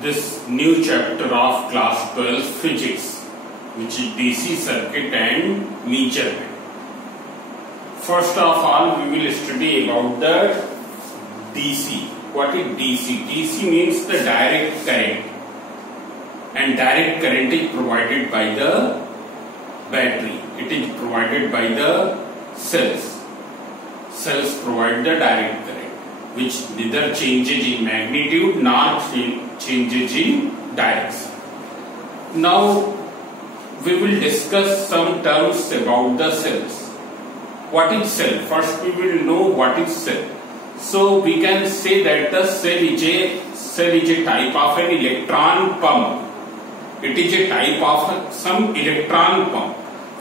this new chapter of class 12 physics, which is DC circuit and measurement. First of all, we will study about the DC. What is DC? DC means the direct current, and direct current is provided by the battery. It is provided by the cells. Cells provide the direct current, which neither changes in magnitude nor changes in direction. Now we will discuss some terms about the cells. What is cell? First we will know what is cell. So we can say that the cell is a type of an electron pump. It is a type of some electron pump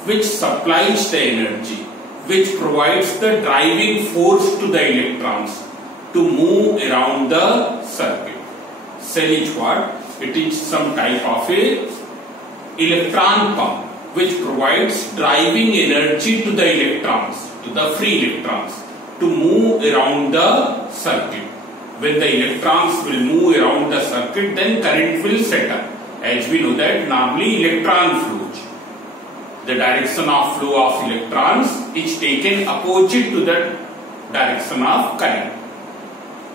which supplies the energy, which provides the driving force to the electrons to move around the circuit. Cell is what? It is some type of a electron pump which provides driving energy to the electrons, to the free electrons, to move around the circuit. When the electrons will move around the circuit, then current will set up. As we know that normally electron flows, the direction of flow of electrons is taken opposite to the direction of current.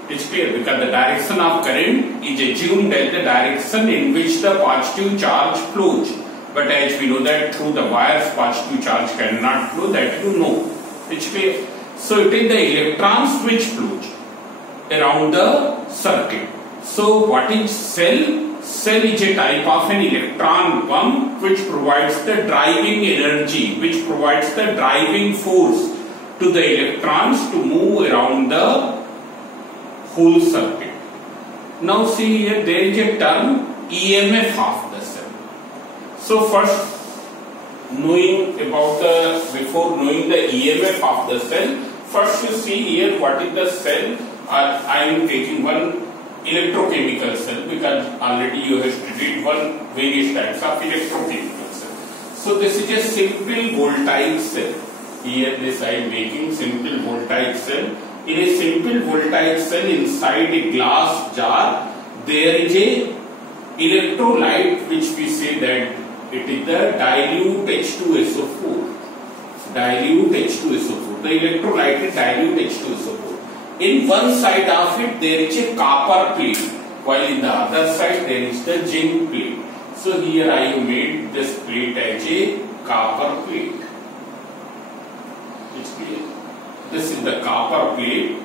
It's clear, because the direction of current is assumed as the direction in which the positive charge flows. But as we know that through the wires positive charge cannot flow, that you know. It's clear. So it is the electrons which flows around the circuit. So what is cell? Cell is a type of an electron pump which provides the driving energy, which provides the driving force to the electrons to move around the whole circuit. Now see here, there is a term EMF of the cell. So first, before knowing the EMF of the cell, first you see here what is the cell. I am taking one electrochemical cell because already you have studied various types of electrochemical cell. So this is a simple voltaic cell. Here this I am making simple voltaic cell. In a simple voltaic cell inside a glass jar, there is a electrolyte which we say that it is the dilute H2SO4. Dilute H2SO4. The electrolyte is dilute H2SO4. In one side of it there is a copper plate, while in the other side there is the zinc plate. So here I have made this plate as a copper plate. It's clear. This is the copper plate,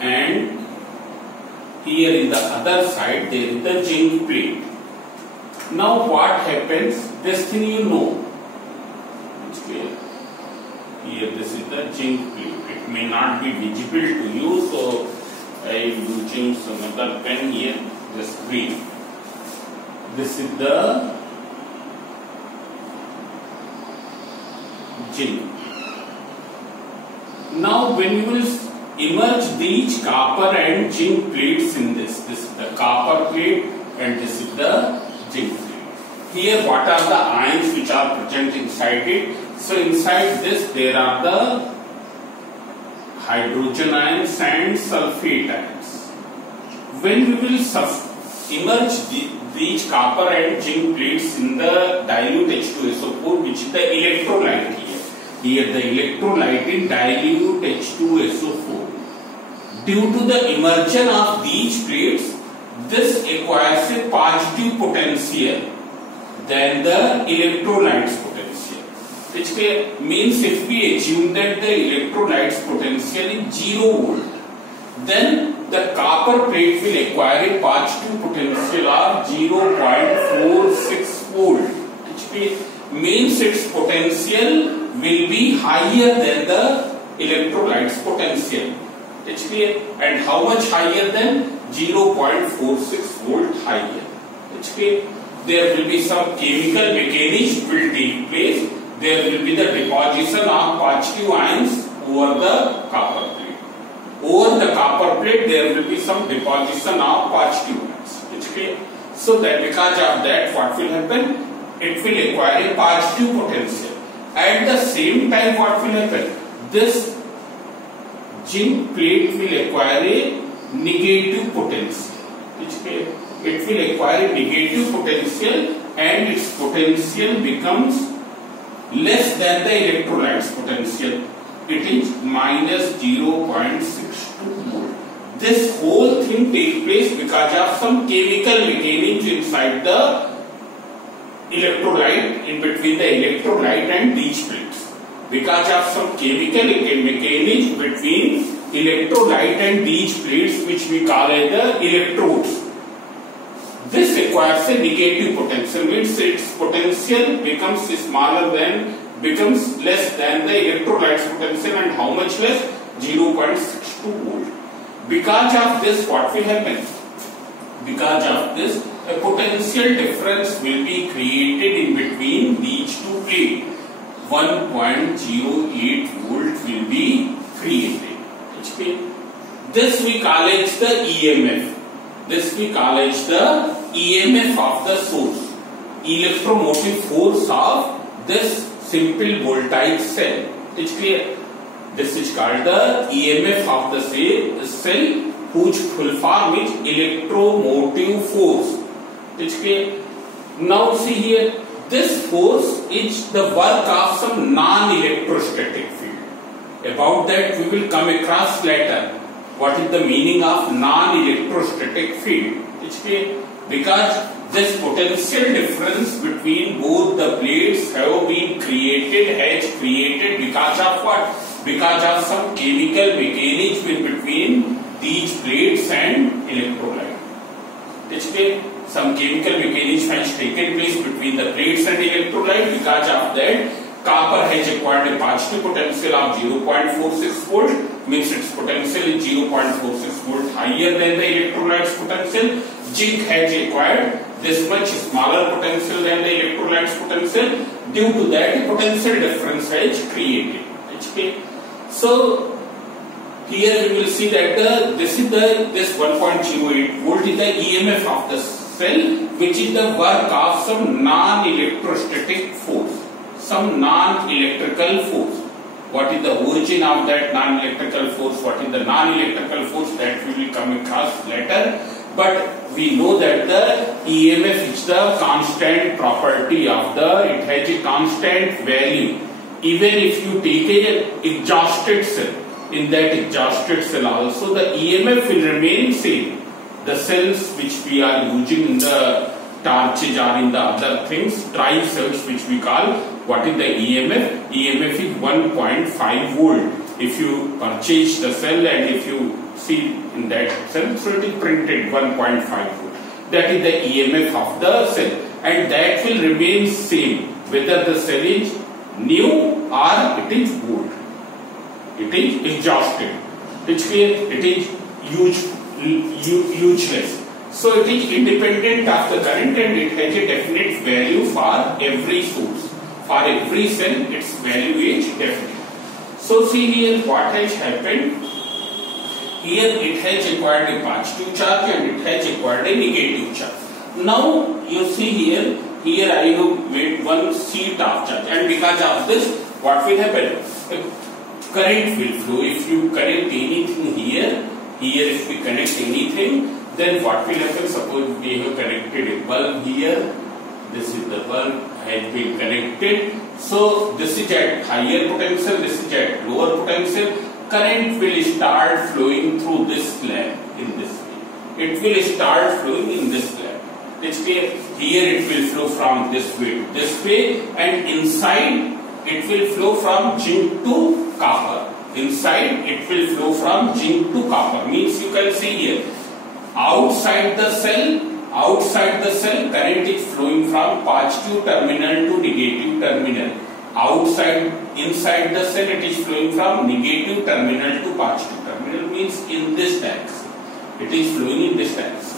and here in the other side there is the zinc plate. Now what happens? This thing you know. It's clear. Here this is the zinc plate. It may not be visible to you, so I am using some other pen here. Just read. This is the zinc. Now when you will immerse these copper and zinc plates in this is the copper plate and this is the zinc plate. Here what are the ions which are present inside it? So inside this there are the hydrogen ions and sulfate ions. When we will immerse these copper and zinc plates in the dilute H2SO4, which is the electrolyte here. Here the electrolyte is dilute H2SO4. Due to the immersion of these plates, this acquires a positive potential than the electrolyte's potential. Which means if we assume that the electrolyte's potential is 0 volt, then the copper plate will acquire a positive potential of 0.46 volt. Which means its potential will be higher than the electrolyte's potential. It's clear. And how much higher than 0.46 volt higher? It's clear. There will be some chemical mechanism will take place. There will be the deposition of positive ions over the copper plate. Over the copper plate there will be some deposition of positive ions. It's clear. So that because of that, what will happen? It will acquire a positive potential. At the same time, what will happen? This zinc plate will acquire a negative potential. which it will acquire negative potential and its potential becomes less than the electrolyte's potential. It is minus 0.62 volt. This whole thing takes place because of some chemical mechanics inside the electrolyte, in between the electrolyte and these plates. Because of some chemical mechanics between electrolyte and these plates, which we call as the electrodes. This requires a negative potential, means its potential becomes less than the electrolyte's potential, and how much less? 0.62 volt. Because of this, what will happen? Because of this, a potential difference will be created in between these two plates. 1.08 volt will be created. Okay. This we call as the EMF. This we call as the EMF of the source. Electromotive force of this simple voltaic cell. It's clear. This is called the EMF of the cell, whose full form is electromotive force. It's clear. Now see here, this force is the work of some non-electrostatic field. About that we will come across later. What is the meaning of non-electrostatic field? It's clear. Because this potential difference between both the plates has created because of what? Because of some chemical mechanics in between these plates and electrolyte. It's clear. Some chemical mechanics has taken place between the plates and electrolyte. Because of that, copper has acquired a positive potential of 0.46 volt, means its potential is 0.46 volt higher than the electrolyte's potential. Zinc has acquired this much smaller potential than the electrolyte's potential. Due to that, potential difference has created. Okay. So here we will see that this 1.08 volt is the EMF of the cell, which is the work of some non-electrostatic force, some non-electrical force. What is the origin of that non-electrical force? What is the non-electrical force? That we will come across later. But we know that the EMF is the constant property of it has a constant value. Even if you take an exhausted cell, in that exhausted cell also the EMF will remain same. The cells which we are using in the torches or in the other things, drive cells which we call, what is the EMF? EMF is 1.5 volt. If you purchase the cell and if you see in that cell, so it is printed 1.5 volt. That is the EMF of the cell, and that will remain same whether the cell is new or it is old. It is exhausted. It's clear. It is useless. So it is independent of the current and it has a definite value for every source. For every cell, its value is definite. So see here what has happened. Here it has acquired a positive charge and it has acquired a negative charge. Now you see here I have made one sheet of charge, and because of this, what will happen? Current will flow. If you connect anything here if we connect anything, then what will happen? Suppose we have connected a bulb here. This is the bulb has been connected. So this is at higher potential, this is at lower potential. Current will start flowing through this slab in this way. It will start flowing in this slab. It's clear. Here it will flow from this way, and inside it will flow from zinc to copper. Inside it will flow from zinc to copper. Means you can see here, outside the cell, current is flowing from positive terminal to negative terminal. Inside the cell, it is flowing from negative terminal to positive terminal. Means in this direction, it is flowing in this direction.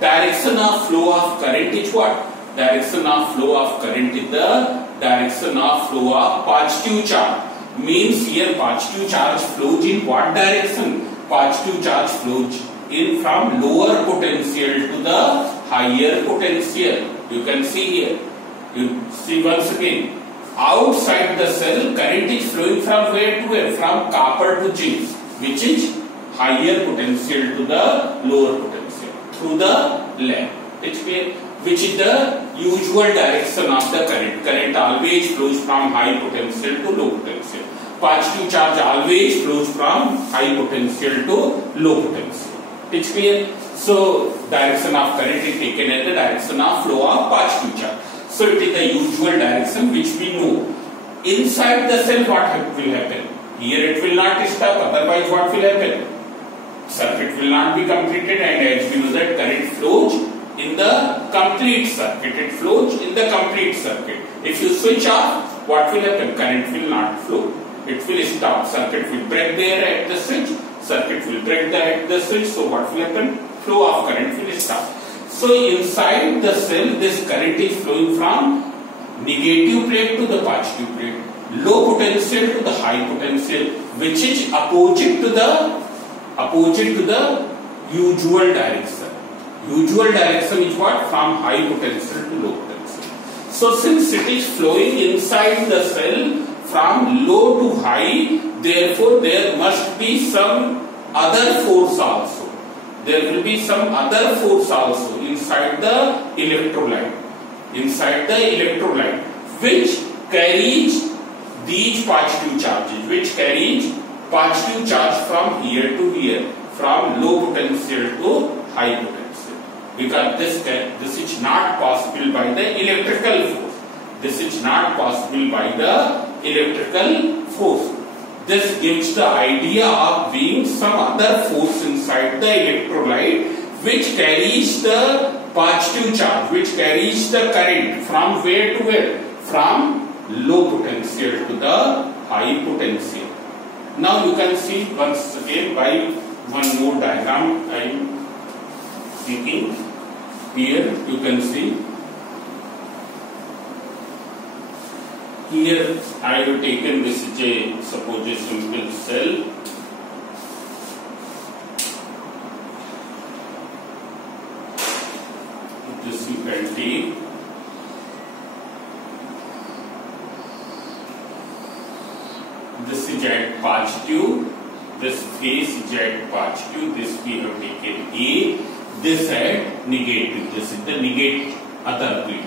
Direction of flow of current is what? Direction of flow of current is the direction of flow of positive charge. Means here positive charge flows in what direction? Positive charge flows in from lower potential to the higher potential. You can see here. You see once again. Outside the cell, current is flowing from where to where? From copper to zinc, which is higher potential to the lower potential through the lamp. It's clear? Which is the usual direction of the current. Current always flows from high potential to low potential. Positive charge always flows from high potential to low potential. It's clear? So direction of current is taken as the direction of flow of positive charge. So it is the usual direction which we know. Inside the cell, what will happen? Here it will not stop. Otherwise, what will happen? Circuit will not be completed, and as we know that current flows in the complete circuit. It flows in the complete circuit. If you switch off, what will happen? Current will not flow. It will stop. Circuit will break there at the switch. Circuit will break there at the switch. So what will happen? Flow of current will stop. So inside the cell, this current is flowing from negative plate to the positive plate, low potential to the high potential, which is opposite to the usual direction. Usual direction is what? From high potential to low potential. So since it is flowing inside the cell from low to high, therefore there must be some other force also. There will be some other force also inside the electrolyte. Inside the electrolyte, which carries these positive charges, which carries positive charge from here to here, from low potential to high potential. Because this is not possible by the electrical force. This is not possible by the electrical force. This gives the idea of being some other force inside the electrolyte which carries the positive charge, which carries the current from where to where? From low potential to the high potential. Now you can see once again by one more diagram I am taking. Here you can see. Here I have taken this is a suppose a simple cell. This you can take. This is at positive. This face is at positive. This we have taken A. This at negative. This is the negative other plate.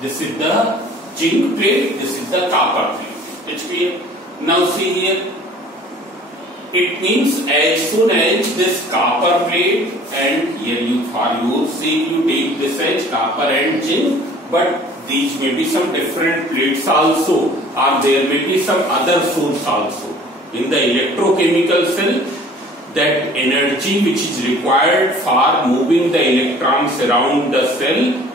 This is the zinc plate. This is the copper plate. It's clear. Now see here. It means as soon as this copper plate and here you for your sake you take this as copper and zinc, but these may be some different plates also, or there may be some other source also. In the electrochemical cell, that energy which is required for moving the electrons around the cell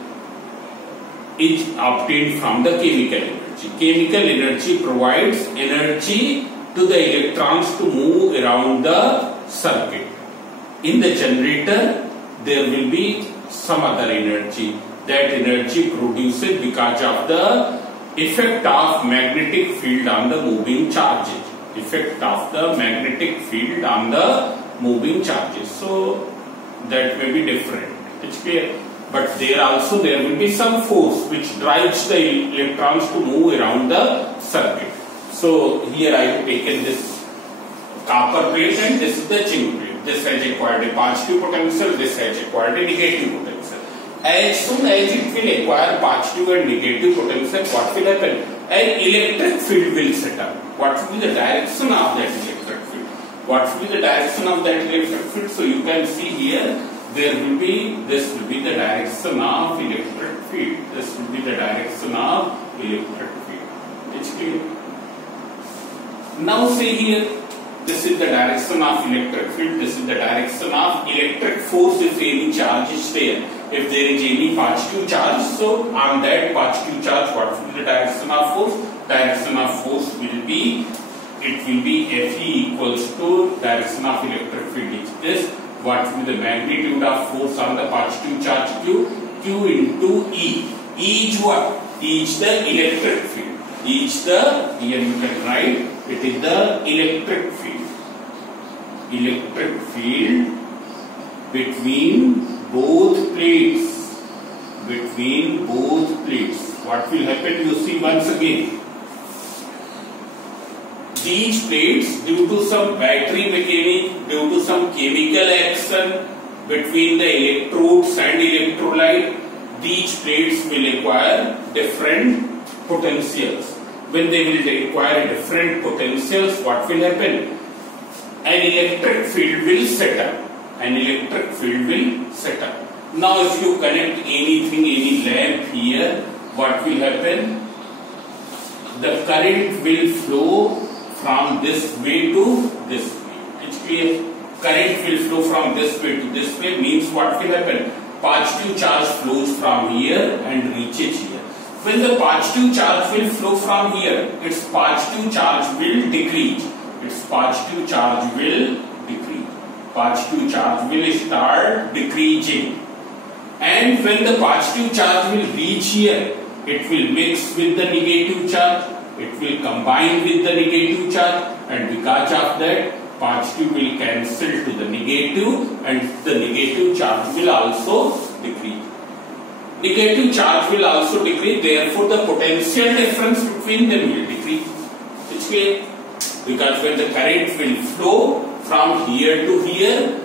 is obtained from the chemical energy. Chemical energy provides energy to the electrons to move around the circuit. In the generator, there will be some other energy. That energy produced because of the effect of magnetic field on the moving charges. Effect of the magnetic field on the moving charges. So that may be different. It's clear. But there also there will be some force which drives the electrons to move around the circuit. So here I have taken this copper plate and this is the zinc plate. This has acquired a positive potential, this has acquired a negative potential. As soon as it will acquire positive and negative potential, what will happen? An electric field will set up. What will be the direction of that electric field? What will be the direction of that electric field? So you can see here, there will be, this will be the direction of electric field. This will be the direction of electric field. It's clear. Now see here, this is the direction of electric field, this is the direction of electric force if any charge is there. If there is any positive charge, so on that positive charge, what will be the direction of force? Direction of force will be, it will be Fe equals to direction of electric field is this. What will be the magnitude of force on the positive charge Q? Q into E. E is what? E is the electric field. E is the, here you can write, it is the electric field. Electric field between both plates. Between both plates. What will happen? You see once again. These plates, due to some battery mechanics, due to some chemical action between the electrodes and electrolyte, these plates will acquire different potentials. When they will acquire different potentials, what will happen? An electric field will set up. An electric field will set up. Now if you connect anything, any lamp here, what will happen? The current will flow from this way to this way. It's clear? Current will flow from this way to this way, means what will happen? Positive charge flows from here and reaches here. When the positive charge will flow from here, its positive charge will decrease. Its positive charge will decrease. Positive charge will start decreasing. And when the positive charge will reach here, it will mix with the negative charge. It will combine with the negative charge, and because of that, positive will cancel to the negative, and the negative charge will also decrease. Negative charge will also decrease, therefore the potential difference between them will decrease. It's clear? Because when the current will flow from here to here,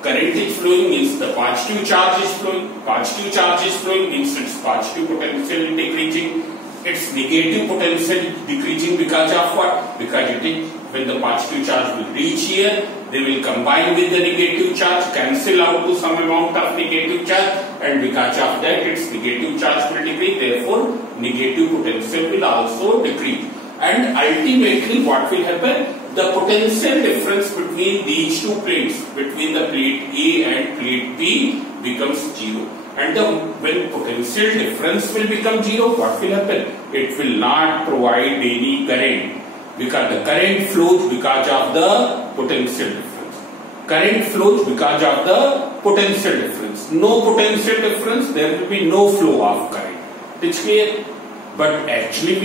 current is flowing means the positive charge is flowing. Positive charge is flowing means its positive potential is decreasing. Its negative potential decreasing because of what? Because it is when the positive charge will reach here, they will combine with the negative charge, cancel out to some amount of negative charge, and because of that its negative charge will decrease, therefore negative potential will also decrease. And ultimately what will happen? The potential difference between these two plates, between the plate A and plate B, becomes zero. And when potential difference will become zero, what will happen? It will not provide any current, because the current flows because of the potential difference. Current flows because of the potential difference. No potential difference, there will be no flow of current. It's clear? But actually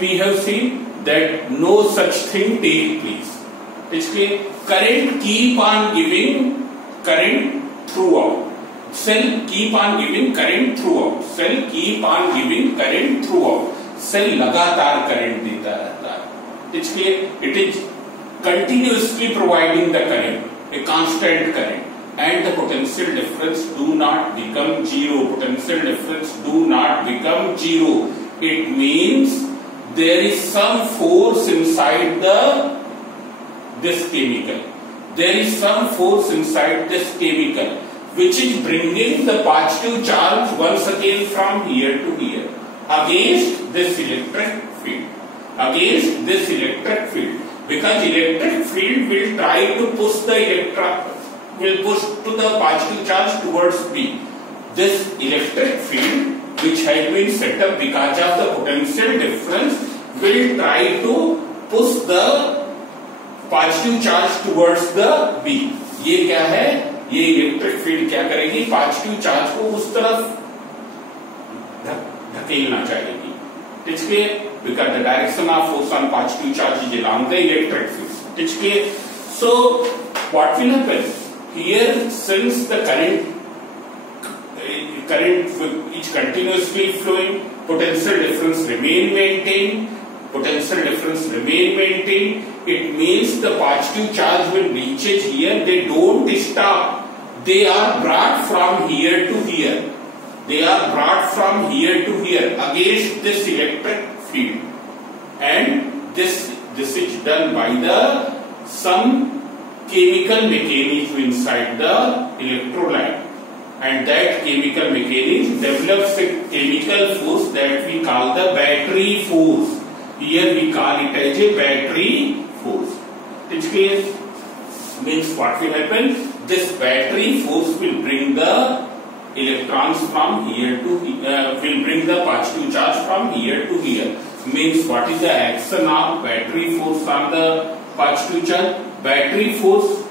we have seen that no such thing take place. It's clear? Current keep on giving current throughout. Cell keep on giving current throughout. Cell keep on giving current throughout. Cell लगातार current देता रहता है. It's clear? It is continuously providing the current, a constant current, and the potential difference do not become zero. Potential difference do not become zero. It means there is some force inside this chemical. There is some force inside this chemical which is bringing the positive charge once again from here to here against this electric field. Against this electric field. Because electric field will try to push the electron, will push to the positive charge towards B. This electric field, which has been set up because of the potential difference, will try to push the positive charge towards the B. ये क्या है? ये electric field क्या करेगी? Positive charge को उस तरफ धकेलना चाहेगी. It's clear? Because the direction of force on positive charge is along the electric field. It's clear? So what will happen? Here, since the current is continuously flowing, potential difference remain maintained. Potential difference remain maintained. It means the positive charge when reaches here, they don't stop. They are brought from here to here. They are brought from here to here against this electric field. And this is done by some chemical mechanism inside the electrolyte. And that chemical mechanism develops a chemical force that we call the battery force. Here we call it as a battery force. It's clear? Means what will happen? This battery force will bring the electrons from here to will bring the positive charge from here to here. Means what is the action of battery force on the positive charge? Battery force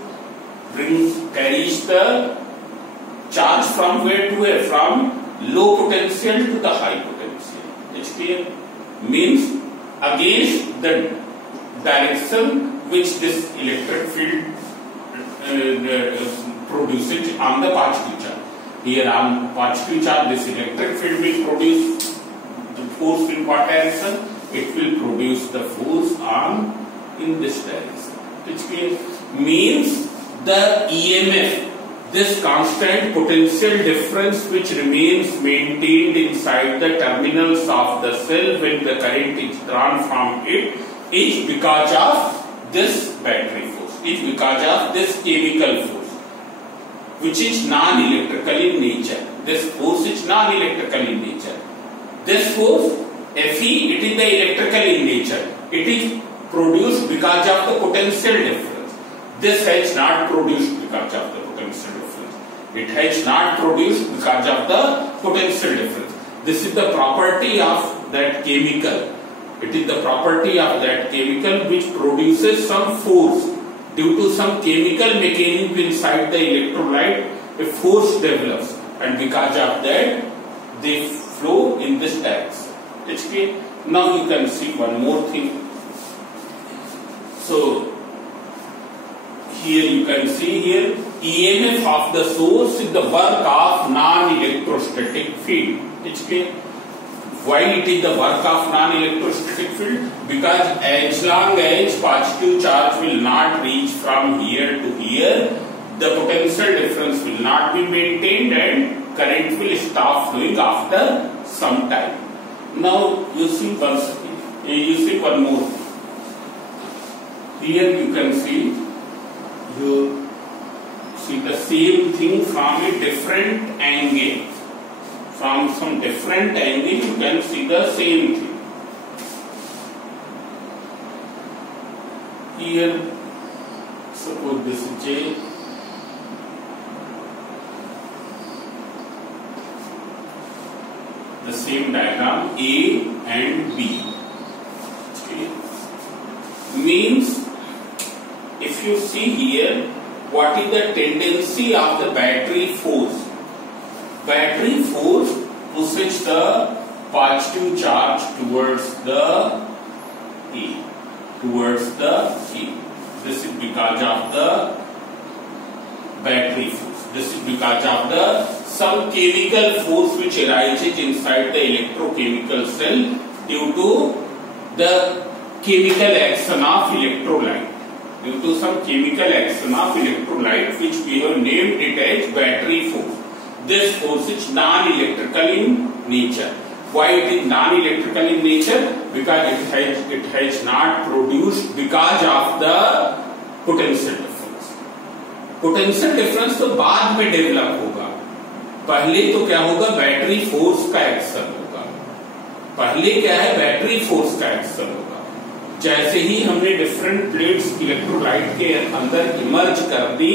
carries the charge from where to where? From low potential to the high potential. It's clear? Means against the direction which this electric field produces on the positive charge. Here on positive charge, this electric field will produce the force in what direction? It will produce the force in this direction. It's clear? Means the EMF, this constant potential difference which remains maintained inside the terminals of the cell when the current is drawn from it is because of this battery force, is because of this chemical force, which is non-electrical in nature. This force is non-electrical in nature. This force, Fe, it is the electrical in nature. It is produced because of the potential difference. This has not produced because of the potential difference. It has not produced because of the potential difference. This is the property of that chemical. It is the property of that chemical which produces some force. Due to some chemical mechanism inside the electrolyte, a force develops, and because of that, they flow in this direction. Okay. Now you can see one more thing. So here you can see here EMF of the source is the work of non-electrostatic field. Okay. Why it is the work of non-electrostatic field? Because as long as positive charge will not reach from here to here, the potential difference will not be maintained and current will stop flowing after some time. Now you see one more. Here you can see the same thing from a different angle. From some different angle you can see the same thing. Here suppose this is J. The same diagram A and B. Okay. Means if you see here, what is the tendency of the battery force? Battery force pushes the positive charge towards the A. This is because of the battery force. This is because of the some chemical force which arises inside the electrochemical cell due to the chemical action of electrolyte. Due to some chemical action of electrolyte which we have named it as battery force. This force is non-electrical in nature. Why it is non-electrical in nature? Because it has not produced because of the potential difference. Potential difference तो बाद में develop होगा. पहले तो क्या होगा? Battery force का action होगा. पहले क्या है? बैटरी फोर्स का एक्शन होगा. जैसे ही हमने डिफरेंट प्लेट्स इलेक्ट्रोलाइट के अंदर इमर्ज कर दी,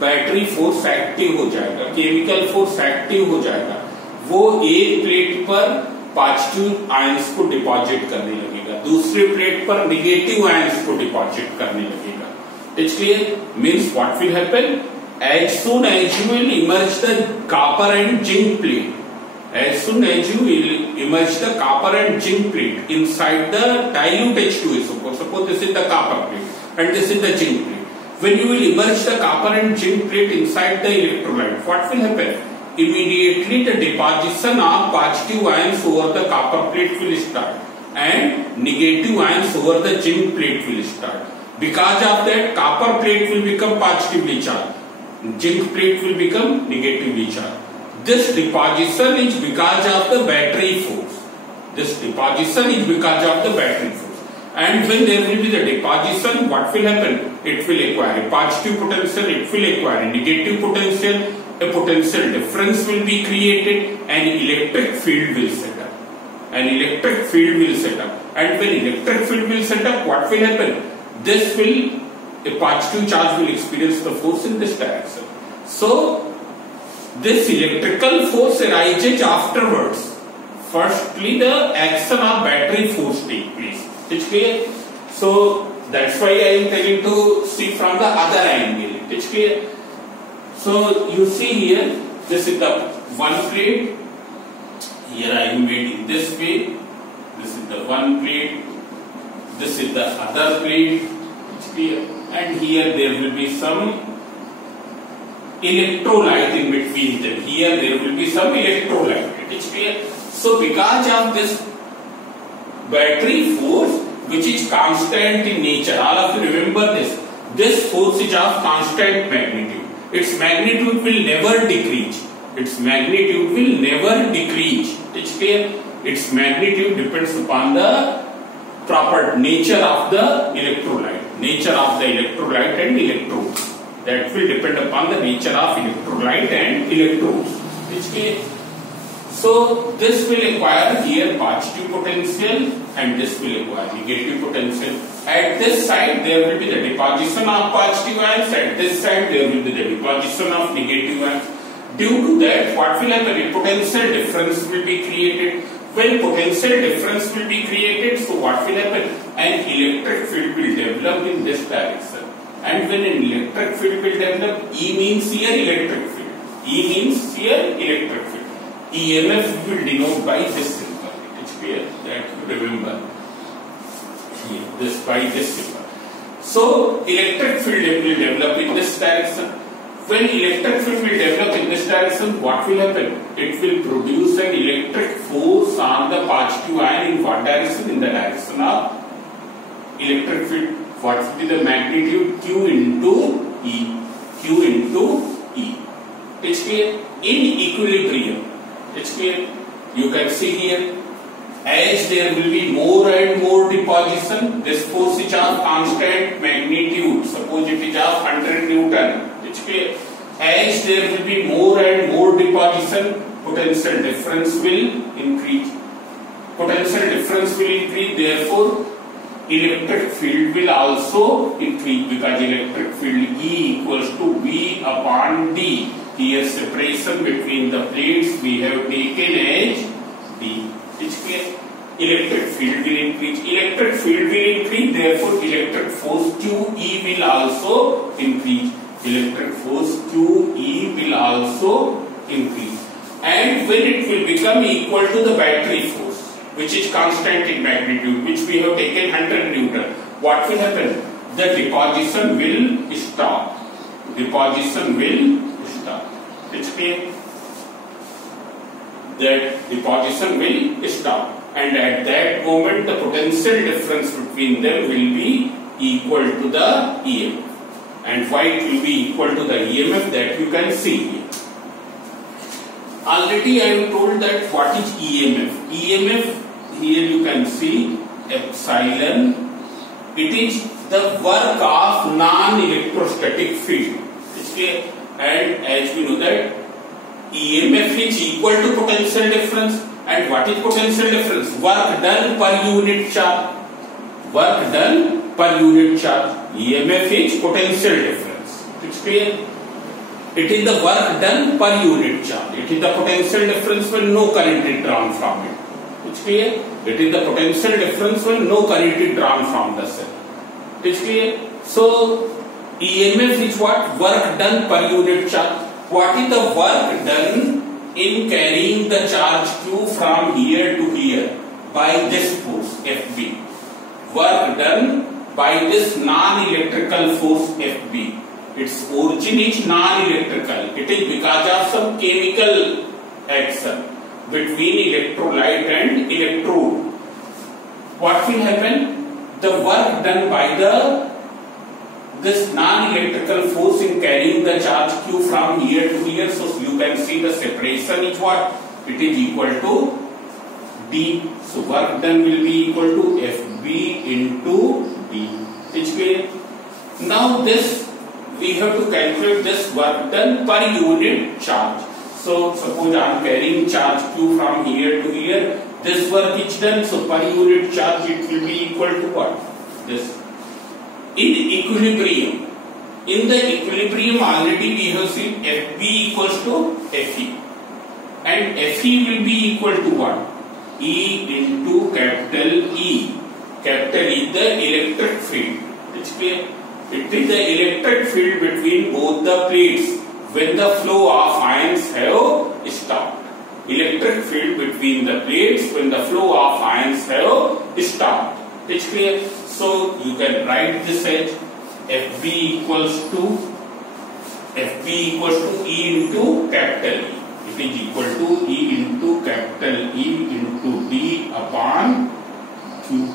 बैटरी फोर्स एक्टिव हो जाएगा, केमिकल फोर्स एक्टिव हो जाएगा. वो एक प्लेट पर पॉजिटिव आयंस को डिपॉजिट करने लगेगा, दूसरे प्लेट पर निगेटिव आयंस को डिपॉजिट करने लगेगा. It's clear? Means what will happen? As soon as you will immerse the copper and zinc plate, inside the dilute H2SO4, suppose this is the copper plate and this is the zinc plate. When you will immerse the copper and zinc plate inside the electrolyte, what will happen? Immediately the deposition of positive ions over the copper plate will start and negative ions over the zinc plate will start. Because of that, copper plate will become positively charged. Zinc plate will become negatively charged. This deposition is because of the battery force. And when there will be the deposition, what will happen? It will acquire a positive potential, it will acquire a negative potential, a potential difference will be created, an electric field will set up. And when electric field will set up, what will happen? A positive charge will experience the force in this direction. So, this electrical force arises afterwards. Firstly, the action of battery force takes place. It's clear? So, that's why I am telling to see from the other angle. It's clear? So, you see here, this is the one plate. Here I am made in this way. This is the one plate. This is the other plate. It's clear? And here there will be some electrolyte in between them. Here there will be some electrolyte. It is clear? So because of this battery force which is constant in nature, all of you remember this. This force is of constant magnitude. its magnitude will never decrease. Its magnitude will never decrease. It's clear? Its magnitude depends upon the proper nature of the electrolyte. Nature of the electrolyte and electrodes. That will depend upon the nature of electrolyte and electrodes. It's clear? So this will acquire here positive potential and this will acquire negative potential. At this side there will be the deposition of positive ions, at this side there will be the deposition of negative ions. Due to that, what will happen? A potential difference will be created. When potential difference will be created, so what will happen? An electric field will develop in this direction. And when an electric field will develop, E means here electric field. E means here electric field. EMF will denote by this symbol. It's clear that you remember here, this by this symbol. So electric field will develop in this direction. When electric field will develop in this direction, what will happen? It will produce an electric force on the positive ion in what direction? In the direction of electric field. What will be the magnitude? Q into E. Q into E. It's clear? In equilibrium. It's clear? You can see here, as there will be more and more deposition, this force is of constant magnitude. Suppose it is of 100 Newton. It's clear? As there will be more and more deposition, potential difference will increase. Potential difference will increase, therefore electric field will also increase, because electric field E equals to V upon D. Here separation between the plates we have taken as D. It's clear? Electric field will increase. Electric field will increase, therefore electric force QE will also increase. Electric force QE will also increase. And when it will become equal to the battery force, which is constant in magnitude, which we have taken 100 Newton, what will happen? The deposition will stop. Deposition will stop. It's clear? That deposition will stop. And at that moment, the potential difference between them will be equal to the EMF. And why it will be equal to the EMF, that you can see here. Already I am told that what is EMF. EMF, here you can see epsilon. It is the work of non-electrostatic field. It's clear? And as we know that EMF is equal to potential difference. And what is potential difference? Work done per unit charge. Work done per unit charge. EMF is potential difference. It's clear? It is the work done per unit charge. It is the potential difference when no current is drawn from it. It's clear? It is the potential difference when no current is drawn from the cell. It's clear? So EMF is what? Work done per unit charge. What is the work done in carrying the charge Q from here to here by this force FB? Work done by this non-electrical force FB. Its origin is non-electrical. It is because of some chemical action between electrolyte and electrode. What will happen? The work done by this non-electrical force in carrying the charge Q from here to here. So you can see the separation is what? It is equal to D. So work done will be equal to FB into D. It's clear? Now this we have to calculate this work done per unit charge. So suppose I am carrying charge Q from here to here. This work is done. So per unit charge it will be equal to what? This. In equilibrium. In the equilibrium already we have seen FB equals to FE. And FE will be equal to what? E into capital E. Capital E, the electric field. It's clear? It is the electric field between both the plates when the flow of ions have stopped. Electric field between the plates when the flow of ions have stopped. It's clear? So you can write this as FB equals to E into capital E. It is equal to E into capital E into D upon Q.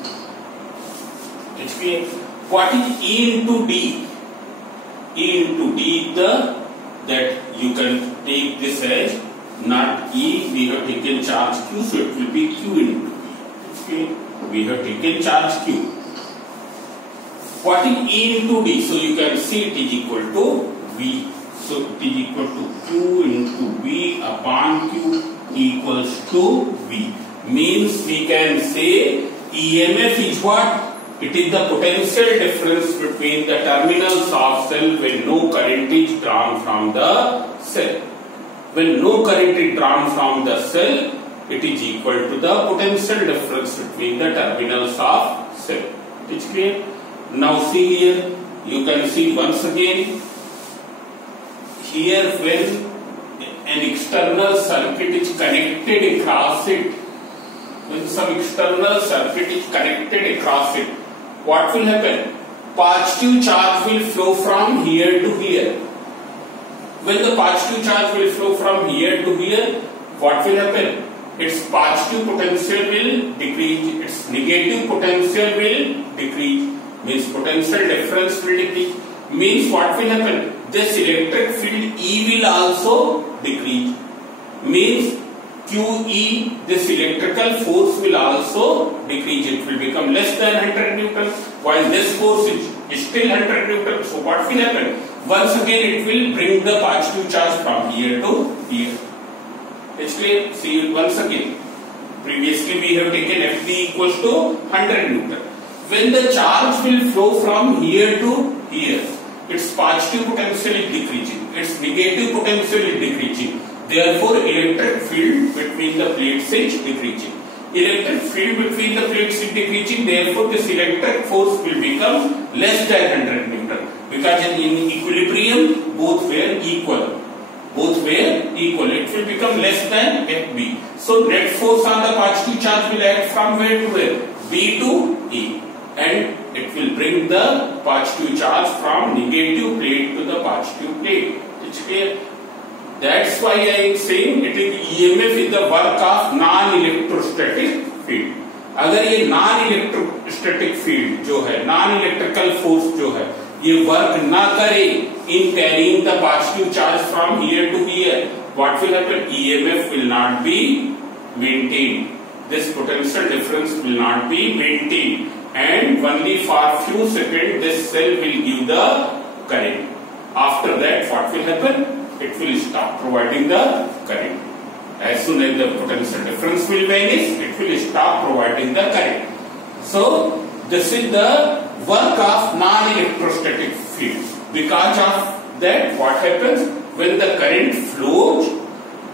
It's clear? What is E into D? E into D, the that you can take this as not E, we have taken charge Q, so it will be Q into V. Okay, we have taken charge Q. What is E into D? So you can see it is equal to V. So it is equal to Q into V upon Q equals to V. Means we can say EMF is what? It is the potential difference between the terminals of cell when no current is drawn from the cell. When no current is drawn from the cell, it is equal to the potential difference between the terminals of cell. It is clear? Now see here, you can see once again, here when an external circuit is connected across it, when some external circuit is connected across it, what will happen? Positive charge will flow from here to here. When the positive charge will flow from here to here, what will happen? Its positive potential will decrease, its negative potential will decrease, means potential difference will decrease. Means what will happen? This electric field E will also decrease. Means QE, this electrical force will also decrease. It will become less than 100 Newton, while this force is still 100 Newton. So what will happen? Once again it will bring the positive charge from here to here. It's clear? See once again. Previously we have taken FB equals to 100 Newton. When the charge will flow from here to here, its positive potential is decreasing, its negative potential is decreasing. Therefore, electric field between the plates is decreasing. Electric field between the plates is decreasing. Therefore, this electric force will become less than 100 Newton. Because in equilibrium, both were equal. Both were equal. It will become less than FB. So, net force on the positive charge will act from where to where? B to E. And it will bring the positive charge from negative plate to the positive plate. It's clear? That's why I am saying it is EMF is the work of non-electrostatic field. अगर ये non-electrostatic field जो है, non-electrical force जो है, ये work ना करे in carrying the positive charge from here to here, what will happen? EMF will not be maintained. This potential difference will not be maintained, and only for few seconds this cell will give the current. After that, what will happen? It will stop providing the current. As soon as the potential difference will vanish, it will stop providing the current. So, this is the work of non-electrostatic field. Because of that, what happens? When the current flows,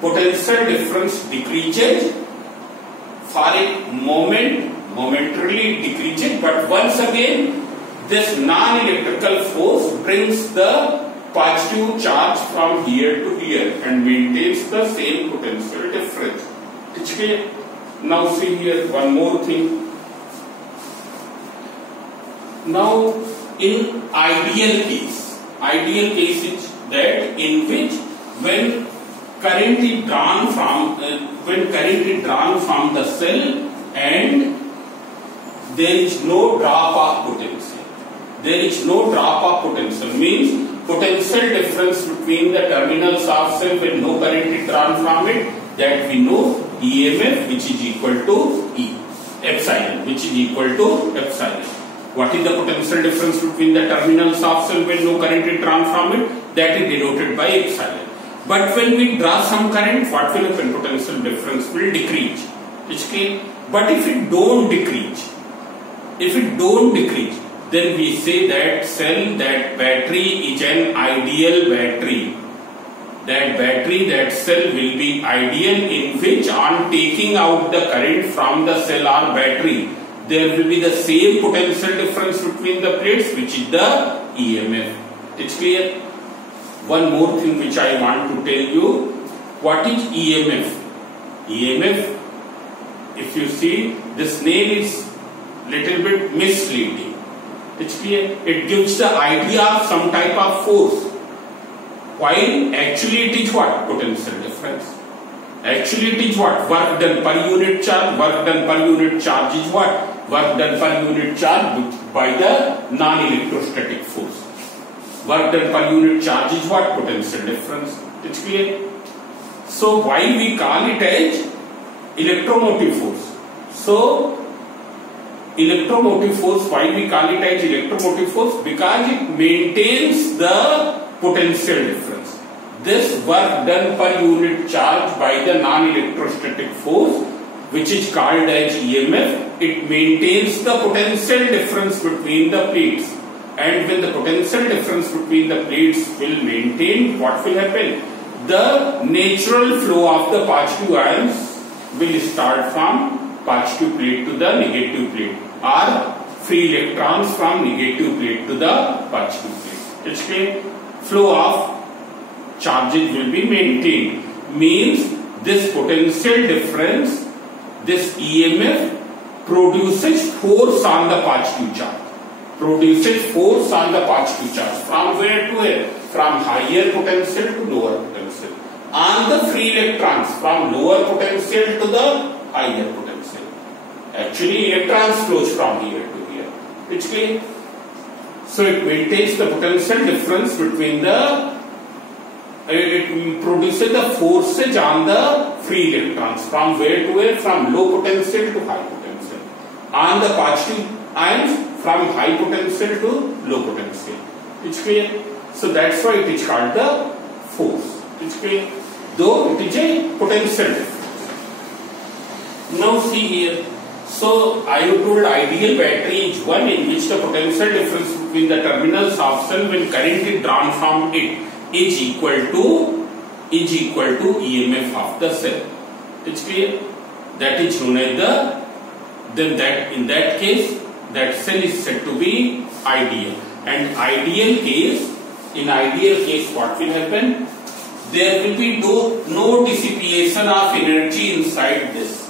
potential difference decreases for a moment, momentarily decreases, but once again, this non-electrical force brings the positive charge from here to here and maintains the same potential difference. It's clear? Now see here one more thing. Now in ideal case is that in which when current is drawn from the cell and there is no drop of potential. There is no drop of potential means potential difference between the terminals of cell when no current is drawn from it, that we know EMF which is equal to E, epsilon, which is equal to epsilon. What is the potential difference between the terminals of cell when no current is drawn from it? That is denoted by epsilon. But when we draw some current, what will happen? Potential difference will decrease. It's clear? But if it don't decrease, then we say that that battery is an ideal battery. That cell will be ideal in which on taking out the current from the cell or battery, there will be the same potential difference between the plates, which is the EMF. It's clear? One more thing which I want to tell you. What is EMF? EMF, if you see, this name is little bit misleading. It's clear? It gives the idea of some type of force, while actually it is what? Potential difference. Actually it is what? Work done per unit charge. Work done per unit charge is what? Work done per unit charge by the non-electrostatic force. Work done per unit charge is what? Potential difference. It's clear? So why we call it as electromotive force? So electromotive force, why we call it as electromotive force? Because it maintains the potential difference. This work done per unit charge by the non-electrostatic force, which is called as EMF, it maintains the potential difference between the plates. And when the potential difference between the plates will maintain, what will happen? The natural flow of the positive ions will start from positive plate to the negative plate, or free electrons from negative plate to the positive plate. It's clear? Flow of charges will be maintained. Means this potential difference, this EMF produces force on the positive charge. Produces force on the positive charge. From where to where? From higher potential to lower potential. On the free electrons, from lower potential to the higher potential. Actually, electrons flows from here to here. It's clear? So it maintains the potential difference between the, it produces the forces on the free electrons. From where to where? From low potential to high potential. On the positive ions, from high potential to low potential. It's clear? So that's why it is called the force. It's clear? Though it is a potential difference. Now see here. So I have told ideal battery is one in which the potential difference between the terminals of cell when current is drawn from it is equal to EMF of the cell. It's clear? That is known as the, then that in that case that cell is said to be ideal. And in ideal case what will happen? There will be no dissipation of energy inside this.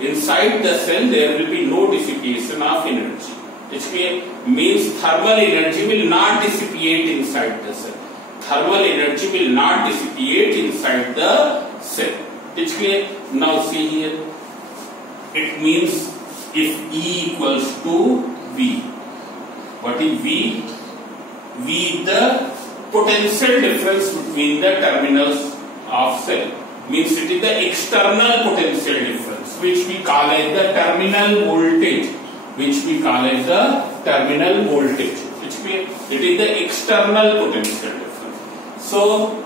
Inside the cell there will be no dissipation of energy. It's clear? Means thermal energy will not dissipate inside the cell. Thermal energy will not dissipate inside the cell. It's clear? Now see here. It means if E equals to V. What is V? V is the potential difference between the terminals of cell. Means it is the external potential difference, which we call as the terminal voltage. Which we call as the terminal voltage. It's clear? It is the external potential difference. So,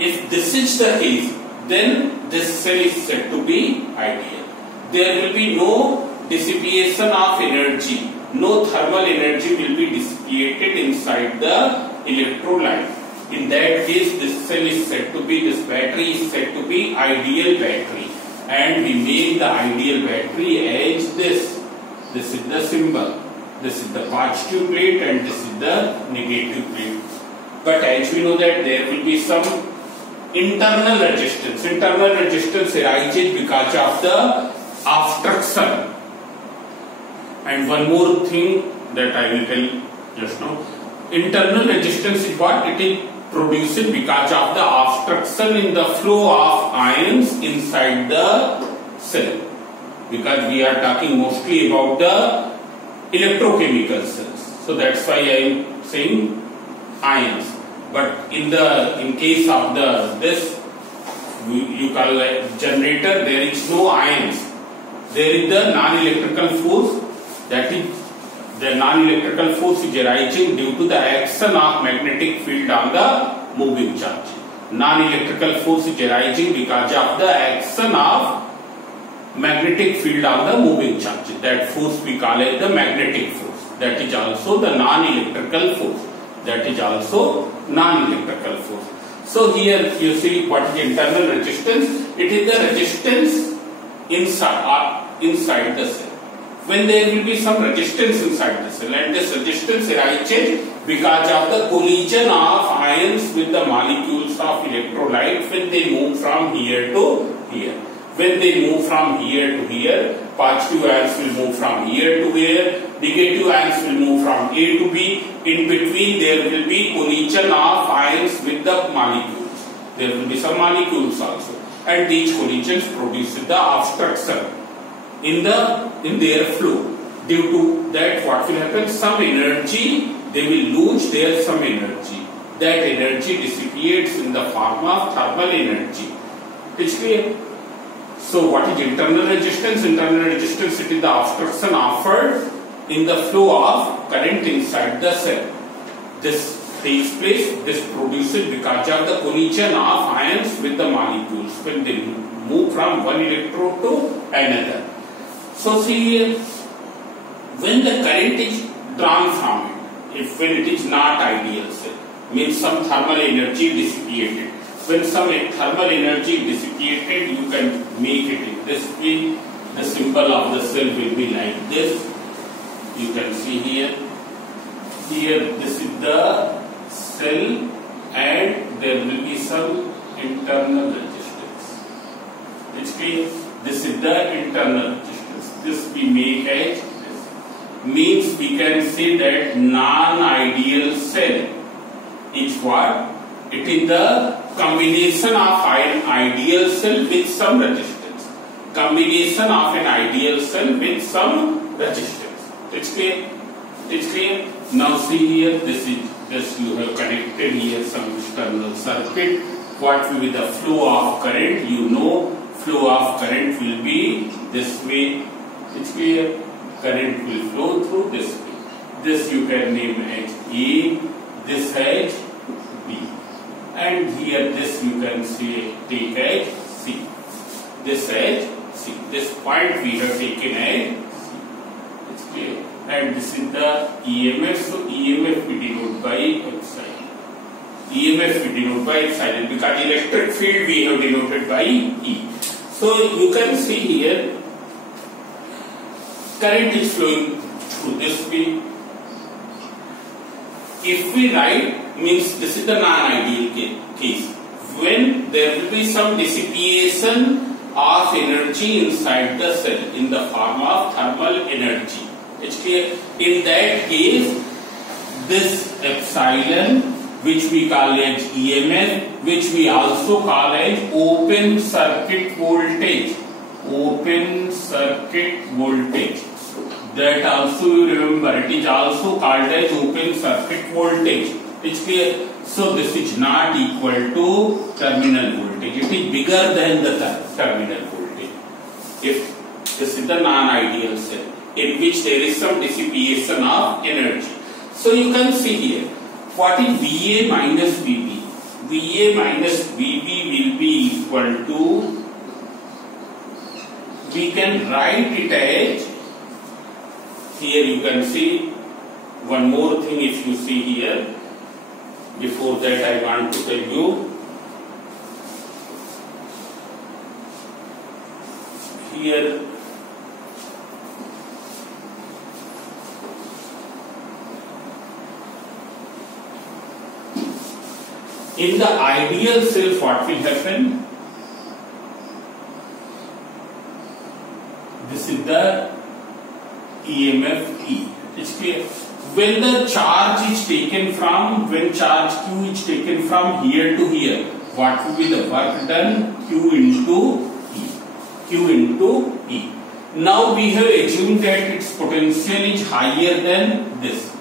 if this is the case, then this cell is said to be ideal. There will be no dissipation of energy. No thermal energy will be dissipated inside the electrolyte. In that case, this cell is said to be, this battery is said to be ideal battery. And we make the ideal battery as this. This is the symbol. This is the positive plate and this is the negative plate. But as we know that there will be some internal resistance. Internal resistance arises because of the obstruction. And one more thing that I will tell just now. Internal resistance is what? It is produced because of the obstruction in the flow of ions inside the cell. Because we are talking mostly about the electrochemical cells. So that's why I am saying ions. But in case of this you call it generator, there is no ions. There is the non-electrical force. That is, the non-electrical force is arising due to the action of magnetic field on the moving charge. Non-electrical force is arising because of the action of magnetic field on the moving charge. That force we call it the magnetic force. That is also the non-electrical force. That is also non-electrical force. So here you see what is internal resistance. It is the resistance inside the cell. When there will be some resistance inside the cell, and this resistance arises because of the collision of ions with the molecules of electrolyte when they move from here to here. When they move from here to here, positive ions will move from here to here, negative ions will move from A to B. In between there will be collision of ions with the molecules. There will be some molecules also, and these collisions produce the obstruction in their flow. Due to that, what will happen? Some energy, they will lose some energy. that energy dissipates in the form of thermal energy. It's clear? So what is internal resistance? Internal resistance, it is the obstruction offered in the flow of current inside the cell. This takes place, this produces because of the collision of ions with the molecules when they move from one electrode to another. So see here, when the current is drawn from it, when it is not ideal cell, means some thermal energy dissipated. When some thermal energy dissipated, you can make it in this way. The symbol of the cell will be like this. You can see here. Here, this is the cell, and there will be some internal resistance. It's clear. This is the internal resistance. This we make as this. Means we can say that non-ideal cell is what? It is the combination of an ideal cell with some resistance. Combination of an ideal cell with some resistance. It's clear? It's clear? Now see here, this is just you have connected here some external circuit. What will be the flow of current? You know, flow of current will be this way. It's clear? Current will flow through this way. This you can name as A, this as B. And here this you can say take as C. This as C. This point we have taken as C. It's clear. And this is the EMF. So EMF we denote by epsilon. EMF we denote by epsilon because electric field we have denoted by E. So you can see here current is flowing through this way. If we write, means this is the non-ideal case. When there will be some dissipation of energy inside the cell in the form of thermal energy. It's clear. In that case, this epsilon, which we call as EMF, which we also call as open circuit voltage. Open circuit voltage. That also you remember, it is also called as open circuit voltage. It's clear. So this is not equal to terminal voltage. It is bigger than the terminal voltage. If this is the non-ideal cell, in which there is some dissipation of energy. So you can see here, what is VA minus VB? VA minus VB will be equal to, we can write it as, here you can see, one more thing if you see here, before that I want to tell you, here, in the ideal cell, what will happen? This is the EMF E. It's clear. When the charge is taken from, when charge Q is taken from here to here, what will be the work done? Q into E. Q into E. Now we have assumed that its potential is higher than this.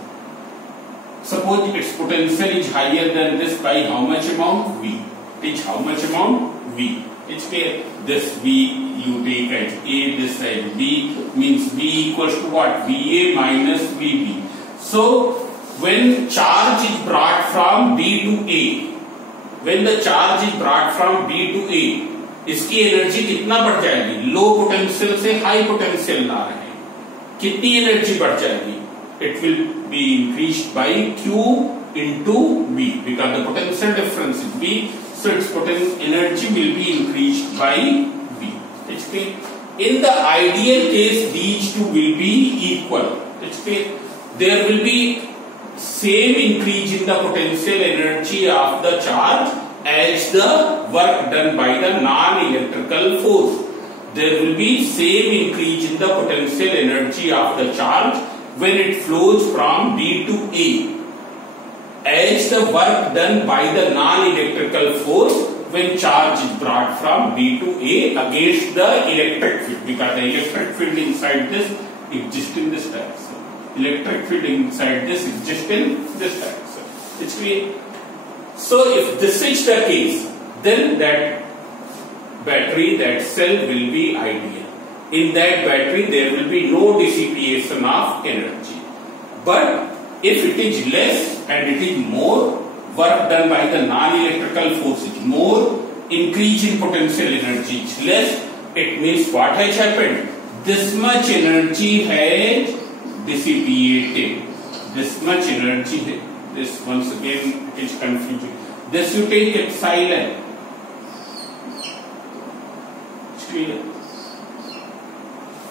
Suppose its potential is higher than this by how much amount? V. It is how much amount? V. It's clear. This V you take as A, this as B, means V equals to what? VA minus VB. So when charge is brought from B to A, when the charge is brought from B to A, इसकी energy कितना बढ़ जाएगी? Low potential से high potential ला रहे हैं, कितनी energy बढ़ जाएगी? It will be increased by Q into B because the potential difference is B, so its potential energy will be increased by B. It's clear. In the ideal case, these two will be equal. It's clear. There will be same increase in the potential energy of the charge as the work done by the non-electrical force. There will be same increase in the potential energy of the charge when it flows from B to A as the work done by the non-electrical force when charge is brought from B to A against the electric field, because the electric field inside this exists in this direction. Electric field inside this exists in this direction. It's clear. So if this is the case, then that battery, that cell will be ideal. In that battery there will be no dissipation of energy. But if it is less and it is more work done by the non-electrical forces, more increase in potential energy is less, it means what has happened? This much energy has dissipated. This much energy, this once again it is confusing. This you take epsilon. Clear?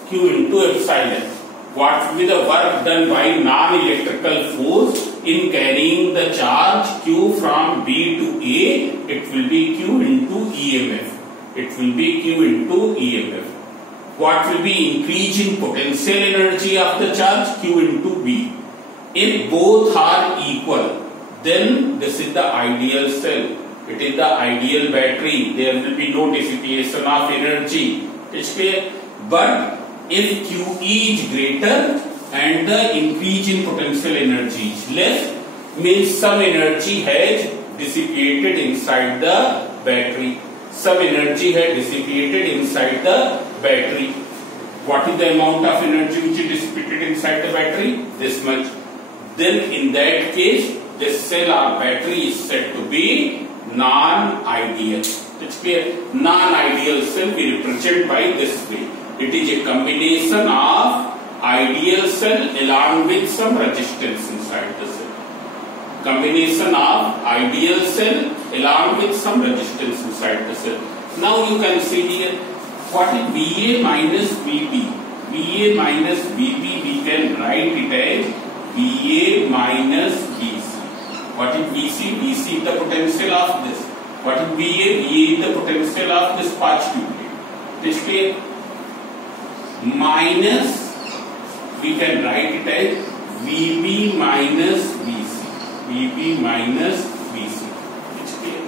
Q into epsilon. What will be the work done by non-electrical force in carrying the charge Q from B to A? It will be Q into EMF. It will be Q into EMF. What will be increase in potential energy of the charge? Q into B. If both are equal, then this is the ideal cell. It is the ideal battery. There will be no dissipation of energy. It's clear? But if QE is greater and the increase in potential energy is less, means some energy has dissipated inside the battery. Some energy has dissipated inside the battery. What is the amount of energy which is dissipated inside the battery? This much. Then in that case, this cell or battery is said to be non-ideal. It's clear? Non-ideal cell we represent by this way. It is a combination of ideal cell along with some resistance inside the cell. Combination of ideal cell along with some resistance inside the cell. Now you can see here, what is VA minus VB? VA minus VB, we can write it as VA minus VC. What is VC? VC is the potential of this. What is VA? VA is the potential of this positive plate. This clear? Minus, we can write it as VB minus VC. VB minus VC. It's clear?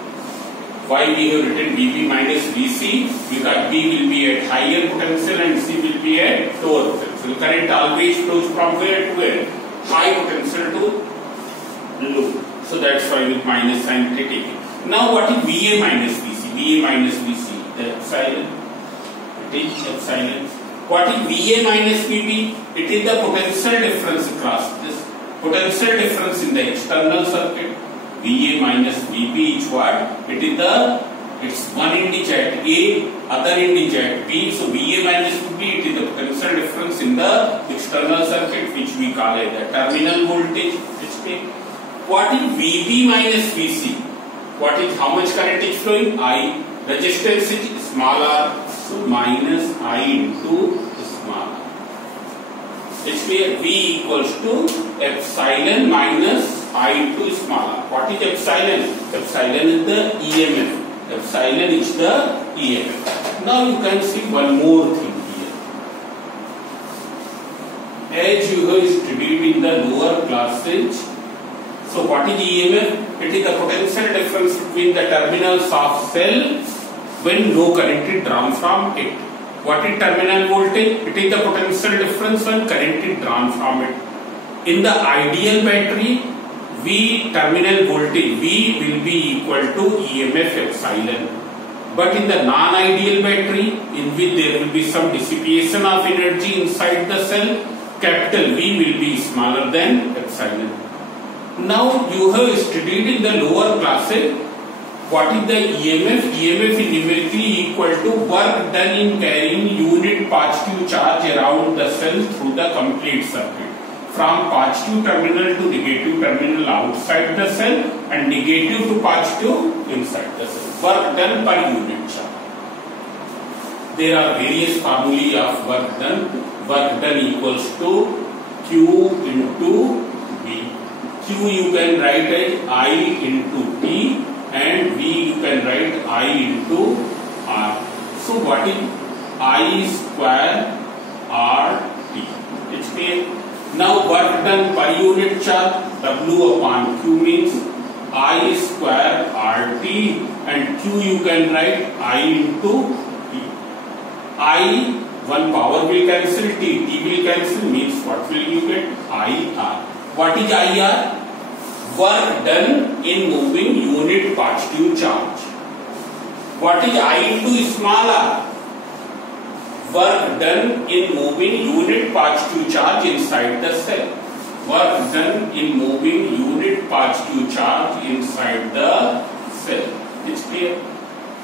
Why we have written VB minus VC? Because B will be at higher potential and C will be at lower potential. Current always flows from where to where? High potential to low. So that's why with minus sign taken. Now what is VA minus VC? VA minus VC, the epsilon. It is epsilon. What is VA minus VB? It is the potential difference across this. Potential difference in the external circuit. VA minus VB is what? It is it's one index at A, other index at B. So VA minus VB, it is the potential difference in the external circuit, which we call it the terminal voltage. What is VB minus VC? What is how much current is flowing? I. Resistance is small r, so minus I into small r. It's clear? V equals to epsilon minus I into small r. What is epsilon? Epsilon is the EMF. Epsilon is the EMF. Now you can see one more thing here. As you have studied in the lower classes, so what is EMF? It is the potential difference between the terminals of cell when no current is drawn from it. What is terminal voltage? It is the potential difference when current is drawn from it. In the ideal battery, V terminal voltage V will be equal to EMF epsilon. But in the non-ideal battery, in which there will be some dissipation of energy inside the cell, capital V will be smaller than epsilon. Now you have studied in the lower classes what is the EMF? EMF is numerically equal to work done in carrying unit positive charge around the cell through the complete circuit, from positive terminal to negative terminal outside the cell and negative to positive inside the cell. Work done per unit charge. There are various formulae of work done. Work done equals to Q into V. Q you can write as I into T and V you can write I into R. So what is I square RT? It's clear. Now work done per unit charge, W upon Q means I square RT, and Q you can write I into T. I, one power will cancel, T will cancel, means what will you get? IR. What is IR? Work done in moving unit positive charge. What is I into small r? Work done in moving unit positive charge inside the cell. Work done in moving unit positive charge inside the cell. It's clear.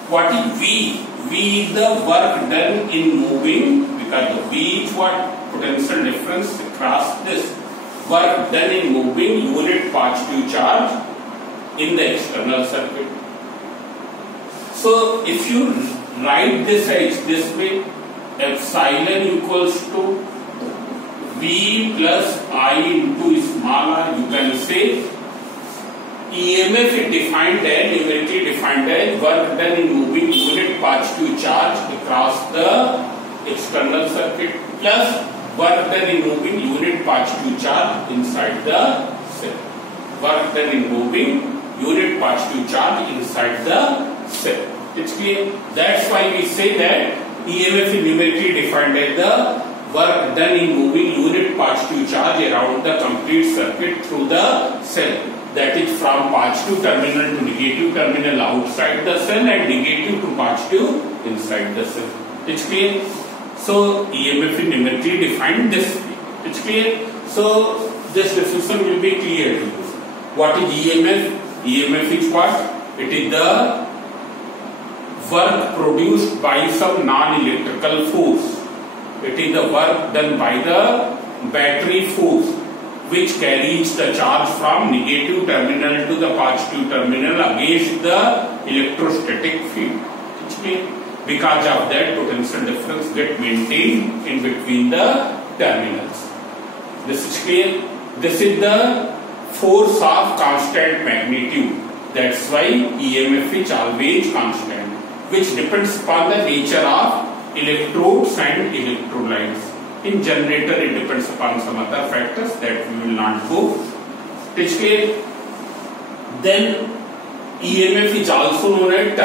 What is V? V is the work done in moving, because the V is what? Potential difference across this. Work done in moving unit positive charge in the external circuit. So if you write this as this way, epsilon equals to V plus I into small r, you can say EMF is defined as, numerically defined as work done in moving unit positive charge across the external circuit plus work done in moving unit positive charge inside the cell. Work done in moving unit positive charge inside the cell. It's clear. That's why we say that EMF is numerically defined as the work done in moving unit positive charge around the complete circuit through the cell. That is from positive terminal to negative terminal outside the cell and negative to positive inside the cell. It's clear. So EMF is numerically defined this way. It's clear. So this definition will be clear to you. What is EMF? EMF is what? It is the work produced by some non-electrical force. It is the work done by the battery force, which carries the charge from negative terminal to the positive terminal against the electrostatic field. Because of that, potential difference get maintained in between the terminals. This is clear. This is the force of constant magnitude. That's why EMF is always constant, which depends upon the nature of electrodes and electrolytes. In generator, it depends upon some other factors that we will not go. It's clear. Then EMF is also known as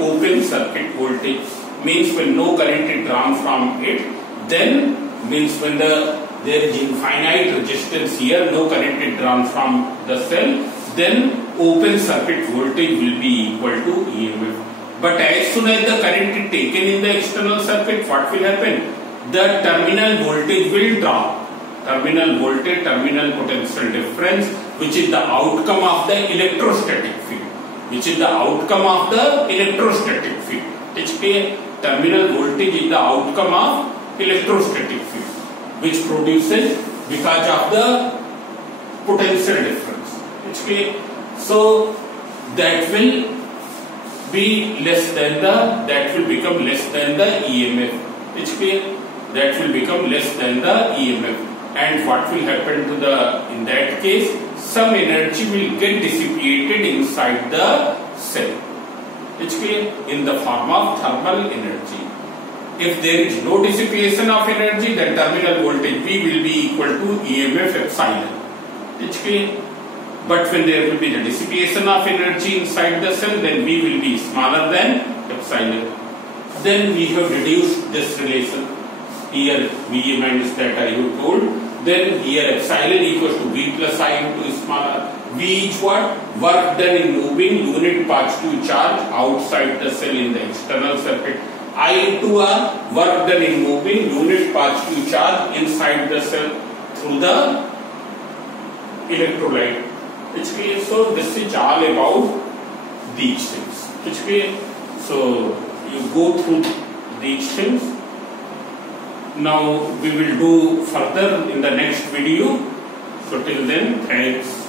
open circuit voltage. Means when no current is drawn from it, then means when there is infinite resistance here, no current is drawn from the cell, then open circuit voltage will be equal to EMF. But as soon as the current is taken in the external circuit, what will happen? The terminal voltage will drop. Terminal voltage, terminal potential difference, which is the outcome of the electrostatic field. Which is the outcome of the electrostatic field. It's clear. Terminal voltage is the outcome of electrostatic field, which produces because of the potential difference. It's clear. So that will be less than that will become less than the EMF. It's clear. That will become less than the EMF. And what will happen to in that case, some energy will get dissipated inside the cell. It's clear, in the form of thermal energy. If there is no dissipation of energy, then terminal voltage V will be equal to EMF epsilon. It's clear. But when there will be the dissipation of energy inside the cell, then V will be smaller than epsilon. Then we have reduced this relation. Here V minus that I have told. Then here epsilon equals to V plus I into smaller. V is what? Work done in moving unit positive charge outside the cell in the external circuit. I into R, work done in moving unit positive charge inside the cell through the electrolyte. It's clear. So this is all about these things. It's clear. So you go through these things. Now we will do further in the next video. So till then, thanks.